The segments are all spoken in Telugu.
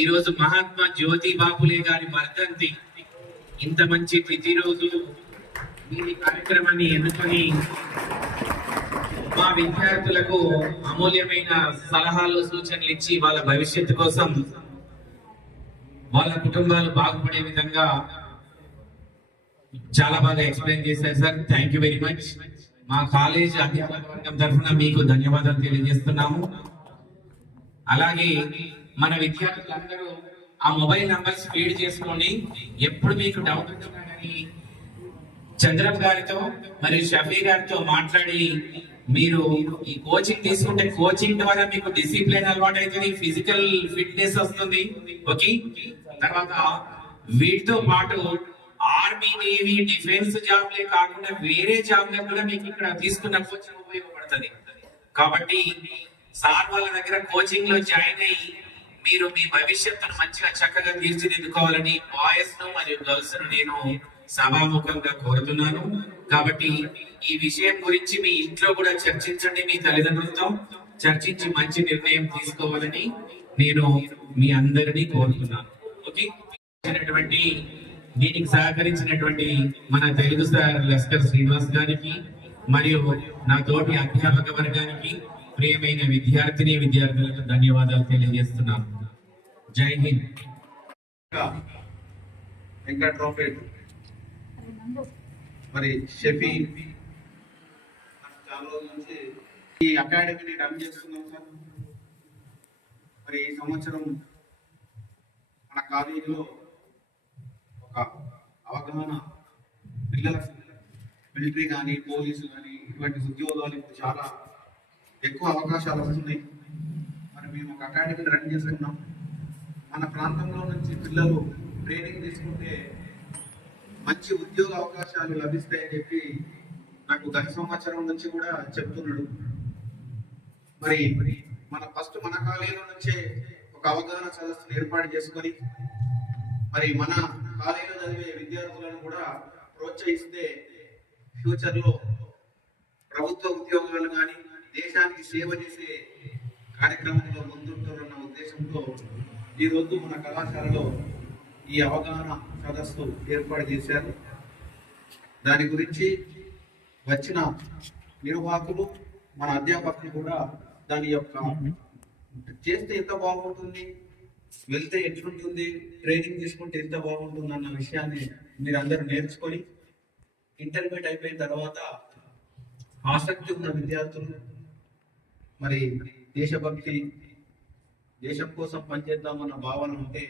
ఈ రోజు మహాత్మా జ్యోతి బాపులే గారి వర్ధంతి. ఇంత మంచి ప్రతిరోజు ఈ కార్యక్రమాన్ని ఎన్నుకొని మా విద్యార్థులకు అమూల్యమైన సలహాలు సూచనలు ఇచ్చి వాళ్ళ భవిష్యత్తు కోసం వాళ్ళ కుటుంబాలు బాగుపడే విధంగా చాలా బాగా ఎక్స్ప్లెయిన్ చేశారు sir. Thank you very much. మా కాలేజ్ అధ్యాపక వర్గం తరఫున మీకు ధన్యవాదాలు తెలియజేస్తున్నాము. అలాగే మన విద్యార్థులందరూ ఆ మొబైల్ నంబర్స్ ఫీడ్ చేసుకొని ఎప్పుడు మీకు డౌట్ వచ్చినా కానీ చంద్రం గారితో మరియు షఫీ గారితో మాట్లాడి మీరు ఈ కోచింగ్ తీసుకుంటే కోచింగ్ ద్వారా మీకు డిసిప్లిన్ అలవాటు అవుతుంది, ఫిజికల్ ఫిట్నెస్ వస్తుంది. ఓకే, తర్వాత వీటితో పాటు ఆర్మీ, నేవీ, డిఫెన్స్ జాబ్లే కాకుండా వేరే జాబ్లకు కూడా మీకు ఇక్కడ తీసుకున్న కోచింగ్ ఉపయోగపడుతుంది. కాబట్టి సార్ వాళ్ళ దగ్గర కోచింగ్ లో జాయిన్ అయ్యి మీరు మీ భవిష్యత్తును మంచిగా చక్కగా తీర్చిదిద్దుకోవాలని బాయ్స్ ను మరియు గర్ల్స్ ను నేను సభాముఖంగా కోరుతున్నాను. కాబట్టి ఈ విషయం గురించి మీ ఇంట్లో కూడా చర్చించండి, మీ తల్లిదండ్రులతో చర్చించి మంచి నిర్ణయం తీసుకోవాలని నేను మీ అందరినీ కోరుతున్నాను. ఓకే, దీనికి సహకరించినటువంటి మన తెలుగు సార్ లస్కర్ శ్రీనివాస్ గారికి మరియు నా తోటి అధ్యాపక వర్గానికి, ప్రియమైన విద్యార్థులకు ధన్యవాదాలు తెలియజేస్తున్నాను. జై హింద్. వెంకట్రావుపేట మరి షఫీ చాలా రోజుల నుంచి ఈ అకాడమీని రన్ చేస్తున్నాం సార్. మరి ఈ సంవత్సరం మన కాలేజీలో ఒక అవగాహన పిల్లలకు మిలిటరీ కానీ పోలీసు కానీ ఇటువంటి ఉద్యోగాలు ఇప్పుడు చాలా ఎక్కువ అవకాశాలు వస్తున్నాయి. మరి మేము ఒక అకాడమీని రన్ చేస్తున్నాం. మన ప్రాంతంలో నుంచి పిల్లలు ట్రైనింగ్ తీసుకుంటే మంచి ఉద్యోగ అవకాశాలు లభిస్తాయని చెప్పి నాకు గత సంవత్సరం నుంచి కూడా చెప్తున్నాడు. మరి మన కాలేజీలో నుంచే ఒక అవగాహన సదస్సును ఏర్పాటు చేసుకొని మరి మన కాలేజీలో చదివే విద్యార్థులను కూడా ప్రోత్సహిస్తే ఫ్యూచర్లో ప్రభుత్వ ఉద్యోగాలు కానీ దేశానికి సేవ చేసే కార్యక్రమంలో ముందుంటారన్న ఉద్దేశంతో ఈరోజు మన కళాశాలలో ఈ అవగాహన సదస్సు ఏర్పాటు చేశారు. దాని గురించి వచ్చిన నిర్వాహకులు, మన అధ్యాపకులు కూడా దాని యొక్క చేస్తే ఎంత బాగుంటుంది, వెళ్తే ఎట్లుంటుంది, ట్రైనింగ్ తీసుకుంటే ఎంత బాగుంటుంది అన్న విషయాన్ని మీరు అందరూ నేర్చుకొని ఇంటర్మీడియట్ అయిపోయిన తర్వాత ఆసక్తి ఉన్న విద్యార్థులు మరి దేశభక్తి, దేశం కోసం పనిచేద్దామన్న భావన ఉంటే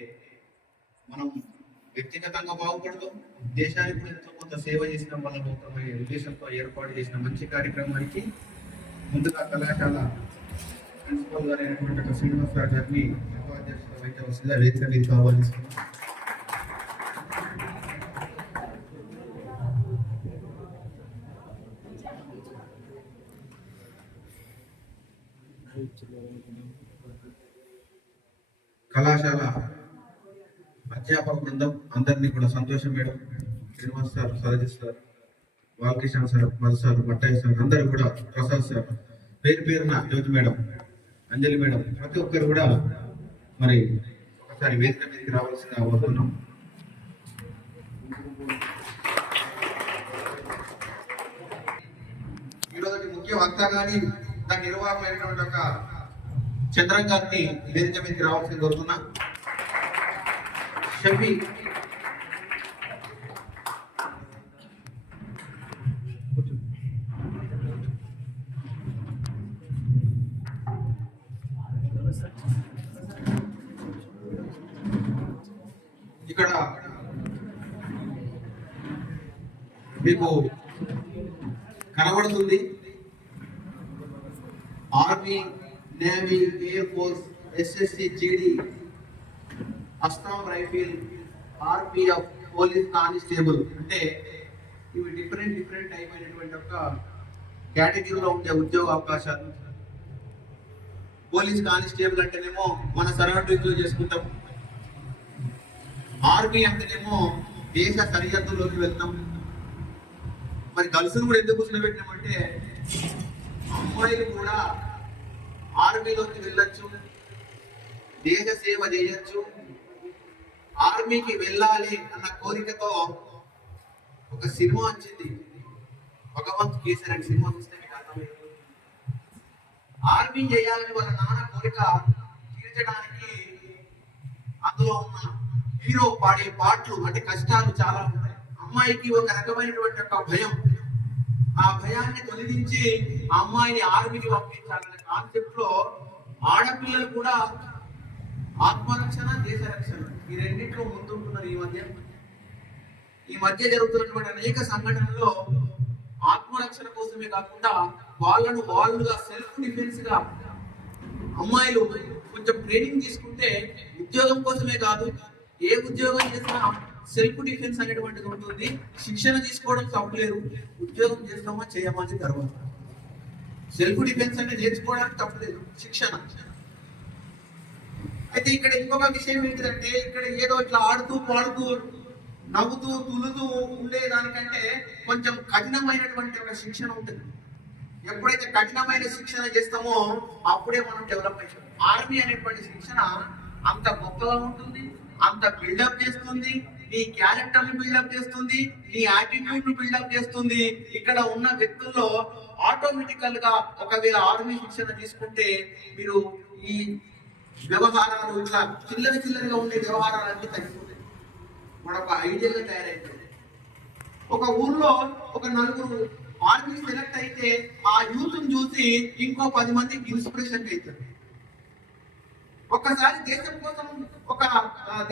మనం వ్యక్తిగతంగా బాగుపడతాం, దేశానికి కూడా ఎంతో కొంత సేవ చేసిన వాళ్ళ ఉద్దేశంతో ఏర్పాటు చేసిన మంచి కార్యక్రమానికి ముందుగా కళాశాల ప్రిన్సిపల్ గారు అయినటువంటి శ్రీనివాస్ రావు గారిని ఉపాధ్యక్షులుగా వేదిక మీద ఆహ్వానిస్తున్నాం. కళాశాల అధ్యాపక బృందం అందరినీ కూడా సంతోషం madam, Srinivas sir, Sarajit sir, Balakrishna sir, Madhu sir, Mattayya sir, అందరూ కూడా, ప్రసాద్ సార్, పేరున జ్యోతి మేడం, అంజలి మేడం, ప్రతి ఒక్కరు కూడా మరి ఒకసారి వేదిక మీదకి రావాల్సిందిగా కోరుతున్నాం. ఈరోజు ముఖ్య వక్త కానీ దాని నిర్వాహకులైనటువంటి ఒక చంద్రం గారిని వేదిక మీదకి రావాల్సింది కోరుతున్నా. షఫీ ఇక్కడ మీకు కనబడుతుంది army, navy, air force, SSC, GD, Assam rifle, RPF, police constable, అంటే ఇవి డిఫరెంట్ టైప్ అయినటువంటి ఒక కేటగిరీలో ఉండే ఉద్యోగ అవకాశాలు. పోలీస్ కానిస్టేబుల్ అంటేనేమో మన సరౌండింగ్ లో చేసుకుంటాం, ఆర్మీ అంటేనేమో దేశ సరిహద్దుల్లోకి వెళ్తాం. మరి గర్ల్స్ కూడా ఎందుకు కూర్చోబెట్టినామంటే అమ్మాయిలు కూడా ఆర్మీలోకి వెళ్ళొచ్చు, దేశ సేవ చేయొచ్చు, ఆర్మీకి వెళ్ళాలి అన్న కోరికతో ఒక సినిమా వచ్చింది, భగవంత్ కేసరి అనే సినిమా చూస్తే మీకు అర్థమైంది. ఆర్మీ చేయాలని వాళ్ళ నాన్న కోరిక తీర్చడానికి అందులో ఉన్న హీరో పాడే పాటలు అంటే కష్టాలు చాలా ఉంటాయి. అమ్మాయికి ఒక రకమైనటువంటి ఒక భయం, ఆ భయాన్ని తొలగించి ఆ అమ్మాయిని ఆర్మీకి పంపించాలనే కాన్సెప్ట్ లో ఆడపిల్లలు కూడా ఆత్మరక్షణ, దేశ రక్షణ ఈ రెండింటిలో ముందుంటున్నారు. ఈ మధ్య జరుగుతున్నటువంటి అనేక సంఘటనల్లో ఆత్మరక్షణ కోసమే కాకుండా వాళ్ళుగా సెల్ఫ్ డిఫెన్స్ గా అమ్మాయిలు కొంచెం ట్రైనింగ్ తీసుకుంటే ఉద్యోగం కోసమే కాదు, ఏ ఉద్యోగం చేసినా సెల్ఫ్ డిఫెన్స్ అనేటువంటిది ఉంటుంది. శిక్షణ తీసుకోవడం తప్పులేదు, ఉద్యోగం చేస్తామా చేయమని తర్వాత సెల్ఫ్ డిఫెన్స్ అంటే నేర్చుకోవడానికి తప్పులేదు, శిక్షణ. అయితే ఇక్కడ ఇంకొక విషయం ఏంటిదంటే, ఇక్కడ ఏదో ఇట్లా ఆడుతూ పాడుతూ నవ్వుతూ తులుతూ ఉండేదానికంటే కొంచెం కఠినమైనటువంటి ఒక శిక్షణ ఉంటుంది. ఎప్పుడైతే కఠినమైన శిక్షణ చేస్తామో అప్పుడే మనం డెవలప్ అవుతాం. ఆర్మీ అనేటువంటి శిక్షణ అంత గొప్పగా ఉంటుంది, అంత బిల్డప్ చేస్తుంది, నీ క్యారెక్టర్ ని బిల్డప్ చేస్తుంది, నీ యాటిట్యూడ్ ను బిల్డప్ చేస్తుంది. ఇక్కడ ఉన్న వ్యక్తుల్లో ఆటోమేటికల్ గా ఒకవేళ ఆర్మీ శిక్షణ తీసుకుంటే మీరు ఈ వ్యవహారాలు ఇట్లా చిల్లరగా ఉండే వ్యవహారాలన్నీ తగ్గిపోతాయి. మనకు ఐడియాగా తయారైపోయింది. ఒక ఊర్లో ఒక నలుగురు ఆర్మీ సెలెక్ట్ అయితే ఆ యూత్ చూసి ఇంకో 10 మందికి ఇన్స్పిరేషన్ అవుతారు. ఒక్కసారి దేశం కోసం ఒక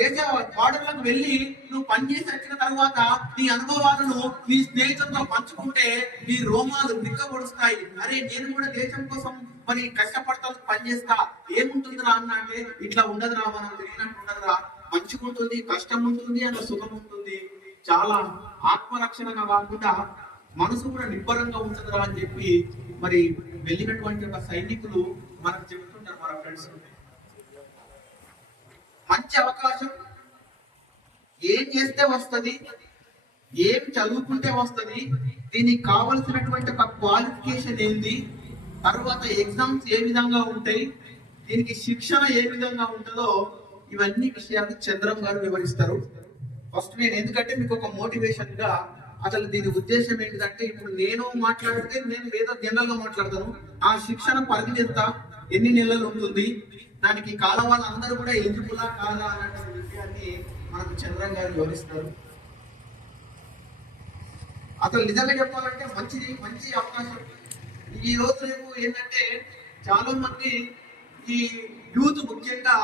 దేశ బార్డర్లకు వెళ్ళి నువ్వు పనిచేసి వచ్చిన తర్వాత నీ అనుభవాలను నీ స్నేహితులతో పంచుకుంటే నీ రోమాలు నిక్కబొడుస్తాయి. అరే నేను కూడా దేశం కోసం మరి కష్టపడతాను, పనిచేస్తా, ఏముంటుందిరా అన్న అంటే ఇట్లా ఉండదురా, మనం తిరిగినట్టు ఉండదురా, మంచిగా ఉంటుంది, కష్టం ఉంటుంది, అన్న సుఖం ఉంటుంది. చాలా ఆత్మరక్షణగా కాకుండా మనసు కూడా నిబ్బరంగా ఉంటుందిరా అని చెప్పి మరి వెళ్ళినటువంటి ఒక సైనికులు మనకు చెబుతుంటారు. మన ఫ్రెండ్స్ మంచి అవకాశం, ఏం చేస్తే వస్తుంది, ఏం చదువుకుంటే వస్తుంది, దీనికి కావలసినటువంటి ఒక క్వాలిఫికేషన్ ఏంది, తర్వాత ఎగ్జామ్స్ ఏ విధంగా ఉంటాయి, దీనికి శిక్షణ ఏ విధంగా ఉంటుందో ఇవన్నీ విషయాలు చంద్రం గారు వివరిస్తారు. ఫస్ట్ నేను ఎందుకంటే మీకు ఒక మోటివేషన్ గా అసలు దీని ఉద్దేశం ఏంటంటే, ఇప్పుడు నేను మాట్లాడితే నేను ఏదో జనరల్ గా మాట్లాడతాను, ఆ శిక్షణ పరిధి ఎంత, ఎన్ని నెలలు ఉంటుంది, దానికి కాలం వాళ్ళందరూ కూడా ఎలిజిబులా కాదా అన్నటువంటి విషయాన్ని మనకు చంద్రం గారు వివరిస్తారు. అసలు నిజంగా చెప్పాలంటే మంచి అవకాశం. ఈ రోజు రేపు ఏంటంటే చాలా మంది ఈ యూత్ ముఖ్యంగా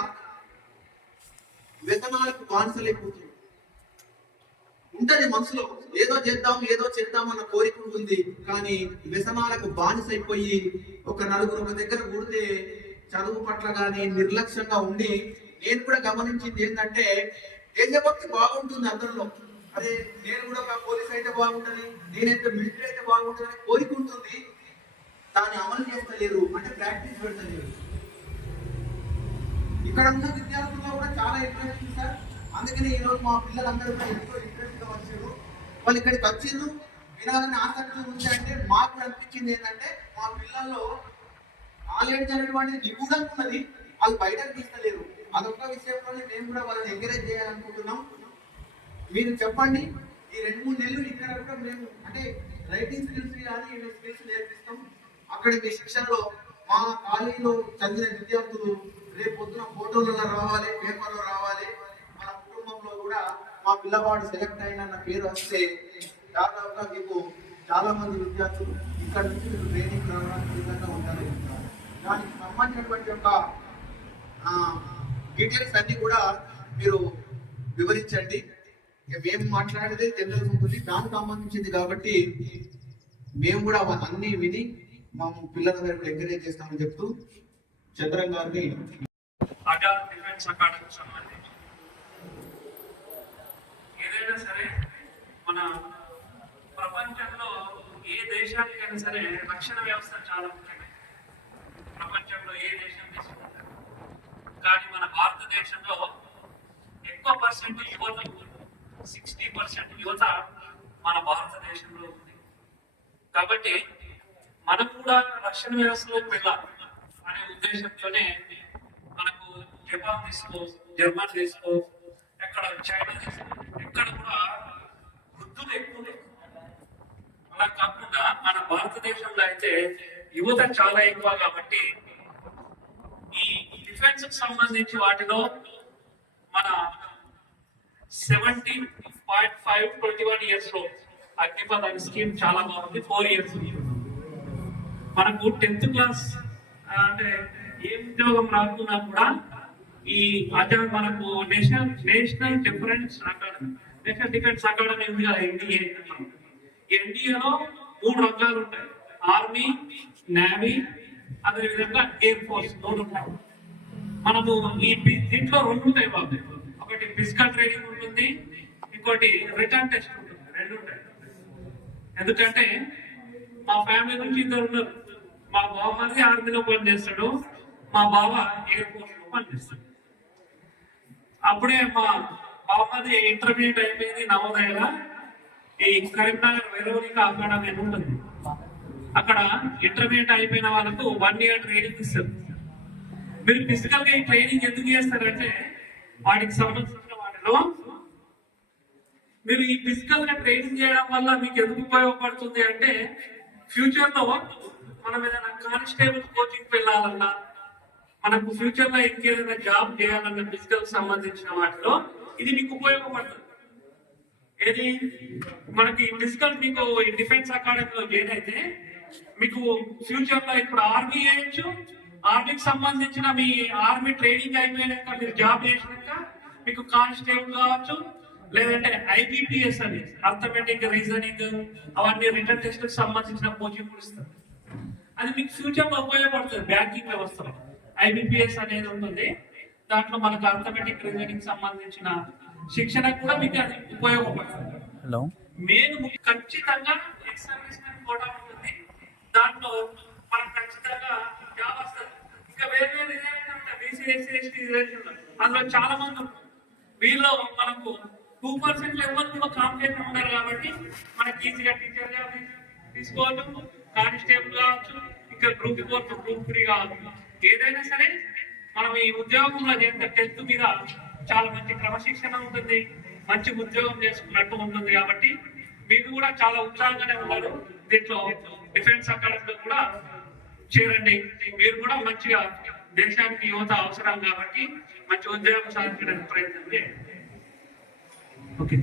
వ్యసనాలకు బానిసలైపోతుంది. ఉంటది మనసులో ఏదో చేద్దాం అన్న కోరిక ఉంటుంది, కానీ వ్యసనాలకు బానిసైపోయి ఒక నలుగురు ఒక దగ్గర కూడితే చదువు పట్ల కానీ నిర్లక్ష్యంగా ఉండి, నేను కూడా గమనించింది ఏంటంటే దేశభక్తి బాగుంటుంది అందరిలో, అదే నేను కూడా ఒక పోలీస్ అయితే బాగుంటుంది, నేనైతే మిలిటరీ అయితే బాగుంటుంది అని కోరిక ఉంటుంది, దాన్ని అమలు చేస్తలేరు, అంటే ప్రాక్టీస్ పెడతలేరు. ఇక్కడ ఉన్న విద్యార్థుల్లో కూడా చాలా ఇంట్రెస్ట్ ఉంది సార్. అందుకని ఈరోజు మా పిల్లలందరూ కూడా ఎంతో ఇంట్రెస్ట్ గా వచ్చారు. వాళ్ళు ఇక్కడికి వచ్చిండ్రు, వినాలని ఆసక్తి ఉంది. అంటే మాకు అనిపించింది ఏంటంటే మా పిల్లల్లో నాలెడ్జ్ అనేటువంటిది నిగూఢంగా ఉన్నది, వాళ్ళు బయటకు తీస్తలేరు. అదొక విషయంలోనే మేము కూడా వాళ్ళని ఎంకరేజ్ చేయాలనుకుంటున్నాం. మీరు చెప్పండి, ఈ 2-3 నెలలు ఇక్కడ కూడా మేము అంటే రైటింగ్ స్కిల్స్ కానీ స్కిల్స్ నేర్పిస్తాం. అక్కడ మీ శిక్షణలో మా కాలేజీలో చదివిన విద్యార్థులు రేపు పొద్దున ఫోటోలలో రావాలి, పేపర్లో రావాలి. మన కుటుంబంలో కూడా మా పిల్లవాడు సెలెక్ట్ అయిన పేరు వస్తే దాదాపుగా మీకు చాలా మంది విద్యార్థులు ఇక్కడ నుంచి మీరు ట్రైనింగ్ రావడానికి విధంగా ఉంటారు. దానికి సంబంధించినటువంటి యొక్క డీటెయిల్స్ అన్ని కూడా మీరు వివరించండి. మేము మాట్లాడేది జనరల్ ఉంటుంది, దానికి సంబంధించింది కాబట్టి మేము కూడా అన్ని విని మా పిల్లలందరూ ఎంకరేజ్ చేస్తామని చెప్తూ చంద్రం గారిని ఆజాద్ డిఫెన్స్ అకాడమీ సంబంధించి ఏదైనా సరే మన ప్రపంచంలో ఏ దేశానికైనా సరే రక్షణ వ్యవస్థ చాలా ముఖ్యమైనది. ప్రపంచంలో ఏ దేశం తీసుకుంటారు, కానీ మన భారతదేశంలో ఎక్కువ పర్సెంట్ యువత, 60% యువత మన భారతదేశంలో ఉంది. కాబట్టి మనం కూడా రక్షణ వ్యవస్థలోకి వెళ్ళాలి అనే ఉద్దేశంతోనే మనకు జపాన్ తీసుకో, జర్మన్ తీసుకో, ఎక్కడ చైనా తీసుకో, ఎక్కడ కూడా వృద్ధులు ఎక్కువ లేరు. అలా కాకుండా మన భారతదేశంలో అయితే యువత చాలా ఎక్కువ కాబట్టి ఈ డిఫెన్స్ కి సంబంధించి వాటిలో మన 17.5-21 ఇయర్స్ లో అగ్నిపథ్ అనే స్కీమ్ చాలా బాగుంది. 4 ఇయర్స్ మనకు 10th క్లాస్ అంటే ఏ ఉద్యోగం రాకున్నా కూడా ఈ మనకు నేషనల్ డిఫెన్స్ అకాడమీ ఉంది కదా, ఎన్డీఏ. ఎన్డీఏలో 3 రంగాలు ఉంటాయి: ఆర్మీ, నేవీ, అదేవిధంగా ఎయిర్ ఫోర్స్ 3 ఉంటాయి. మనము దీంట్లో 2 ఉంటాయి బాబు. ఒకటి ఫిజికల్ ట్రైనింగ్ ఉంటుంది, ఇంకోటి రిటర్న్ టెస్ట్ ఉంటుంది. 2 ఉంటాయి. ఎందుకంటే మా ఫ్యామిలీ నుంచి 2 ఉన్నారు. మా బావమది ఆర్మీలో పనిచేస్తాడు, మా బావ ఎయిర్ ఫోర్స్ లో పనిచేస్తాడు. అప్పుడే మా బావమది ఇంటర్మీడియట్ అయిపోయింది నవోదయలో. ఈ కరీంనగర్ వెరోనికా అకాడమీ ఉంటుంది. అక్కడ ఇంటర్మీడియట్ అయిపోయిన వాళ్ళకు 1 ఇయర్ ట్రైనింగ్ ఇస్తారు. మీరు ఫిజికల్ గా ఈ ట్రైనింగ్ ఎందుకు చేస్తారంటే వాటికి సంబంధించిన వాటిలో మీరు ఈ ఫిజికల్ గా ట్రైనింగ్ చేయడం వల్ల మీకు ఎందుకు ఉపయోగపడుతుంది అంటే ఫ్యూచర్ లో మనం ఏదైనా కానిస్టేబుల్ కోచింగ్ వెళ్ళాలన్నా, మనకు ఫ్యూచర్ లో ఇంకేదైనా జాబ్ చేయాలన్నా ఫిజికల్ సంబంధించిన వాటిలో ఇది మీకు ఉపయోగపడుతుంది. ఏది మనకి ఫిజికల్ మీకు డిఫెన్స్ అకాడమీలో జాయిన్ అయితే మీకు ఫ్యూచర్ లో ఇప్పుడు ఆర్మీ చేయొచ్చు. ఆర్మీకి సంబంధించిన మీ ఆర్మీ ట్రైనింగ్ అయిపోయాక మీరు జాబ్ చేసినాక మీకు కానిస్టేబుల్ కావచ్చు, లేదంటే ఐబిపిఎస్ అని అర్థమెటిక్ రీజనింగ్ అవన్నీ రిటర్న్ టెస్ట్ కి సంబంధించిన కోచింగ్ కూడా ఇస్తారు. అది మీకు ఫ్యూచర్ లో ఉపయోగపడుతుంది. బ్యాంకింగ్ వ్యవస్థలో ఐబిపిఎస్ అనేది ఉంటుంది. దాంట్లో మనకు అర్థమెటిక్ రీజనింగ్ సంబంధించిన శిక్షణ కూడా మీకు అది ఉపయోగపడుతుంది. మెయిన్ ఖచ్చితంగా ఎక్స్ సర్వీస్ మెన్ కోటా ఉంటుంది. దాంట్లో మనకు ఖచ్చితంగా జాబ్ వస్తుంది. ఇంకా వేరే వేరే రిజర్వేషన్ ఉంటాయి, బీసీ ఎస్సీ ఎస్టీ రిజర్వేషన్. అందులో చాలా మంది ఉంటారు. వీళ్ళు మనకు 2% ఎవరు కూడా కాంపిటేషన్ ఉన్నారు కాబట్టి మనకి ఈజీగా టీచర్ జాబ్ తీసుకోవచ్చు, కానిస్టేబుల్ కావచ్చు, ఇంకా గ్రూప్ 4 గ్రూప్ 3 కావచ్చు. ఏదైనా సరే మనం ఈ ఉద్యోగంలో చేస్తే 10th మీద చాలా మంచి క్రమశిక్షణ ఉంటుంది, మంచి ఉద్యోగం చేసుకున్నట్టు ఉంటుంది. కాబట్టి మీరు కూడా చాలా ఉత్సాహంగానే ఉన్నారు. దీంట్లో డిఫెన్స్ అకాడమీలో కూడా చేరండి. మీరు కూడా మంచిగా దేశానికి యువత అవసరం కాబట్టి మంచి ఉద్యోగం సాధించడానికి ప్రయత్నం చేయండి. ఓకే.